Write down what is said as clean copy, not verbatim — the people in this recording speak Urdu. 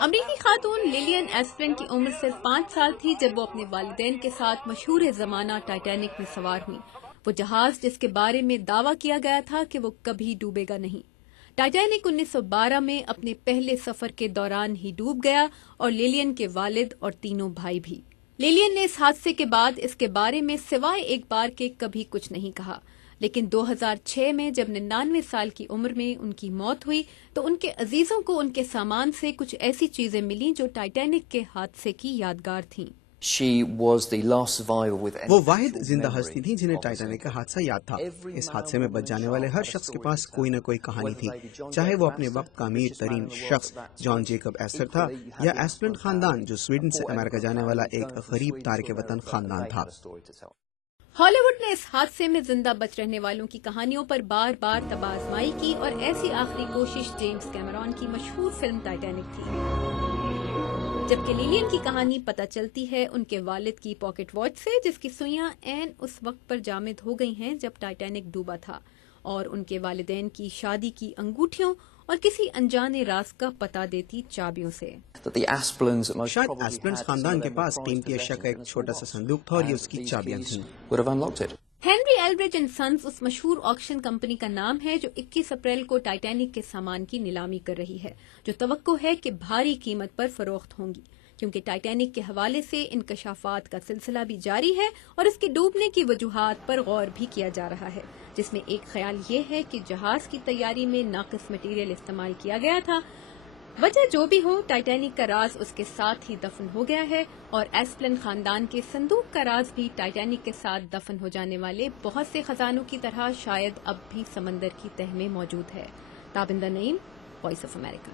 امریکی خاتون لیلین ایسپلن کی عمر صرف 5 سال تھی جب وہ اپنے والدین کے ساتھ مشہور زمانہ ٹائٹینک میں سوار ہوئی. وہ جہاز جس کے بارے میں دعویٰ کیا گیا تھا کہ وہ کبھی ڈوبے گا نہیں. ٹائٹینک 1912 میں اپنے پہلے سفر کے دوران ہی ڈوب گیا اور لیلین کے والد اور تینوں بھائی بھی. لیلین نے اس حادثے کے بعد اس کے بارے میں سوائے ایک بار کے کبھی کچھ نہیں کہا، لیکن 2006 میں جب 99 سال کی عمر میں ان کی موت ہوئی تو ان کے عزیزوں کو ان کے سامان سے کچھ ایسی چیزیں ملیں جو ٹائٹینک کے حادثے کی یادگار تھیں. وہ واحد زندہ ہستی تھی جنہیں ٹائٹینک کا حادثہ یاد تھا. اس حادثے میں بچ جانے والے ہر شخص کے پاس کوئی نہ کوئی کہانی تھی، چاہے وہ اپنے وقت کا امیر ترین شخص جان جیکب ایسر تھا یا ایسپلن خاندان جو سویڈن سے امریکہ جانے والا ایک غریب تارک وطن خاندان تھا. ہالی ووڈ نے اس حادثے میں زندہ بچ رہنے والوں کی کہانیوں پر بار بار طب آزمائی کی اور ایسی آخری کوشش جیمز کیمرون کی مشہور فلم ٹائٹینک تھی. جبکہ لیلین کی کہانی پتہ چلتی ہے ان کے والد کی پاکٹ واچ سے، جس کی سوئیاں عین اس وقت پر جامد ہو گئی ہیں جب ٹائٹینک ڈوبا تھا، اور ان کے والدین کی شادی کی انگوٹھیوں اور کسی انجانے راز کا پتہ دیتی چابیوں سے. شاید ایسپلنز خاندان کے پاس قیمتی اشیاء کا ایک چھوٹا سا صندوق تھا اور یہ اس کی چابیاں تھیں. ہنری ایلبرج اینڈ سنز اس مشہور آکشن کمپنی کا نام ہے جو 21 اپریل کو ٹائٹینک کے سامان کی نیلامی کر رہی ہے، جو توقع ہے کہ بھاری قیمت پر فروخت ہوں گی، کیونکہ ٹائٹینک کے حوالے سے انکشافات کا سلسلہ بھی جاری ہے اور اس کے ڈوبنے کی وجوہات پر غور بھی کیا جا رہا ہے، جس میں ایک خیال یہ ہے کہ جہاز کی تیاری میں ناقص مٹیریل استعمال کیا گیا تھا. وجہ جو بھی ہو، ٹائٹینک کا راز اس کے ساتھ ہی دفن ہو گیا ہے، اور ایسپلن خاندان کے صندوق کا راز بھی ٹائٹینک کے ساتھ دفن ہو جانے والے بہت سے خزانوں کی طرح شاید اب بھی سمندر کی تہ میں موجود ہے. تابندہ نعیم، وائس آف امریکہ.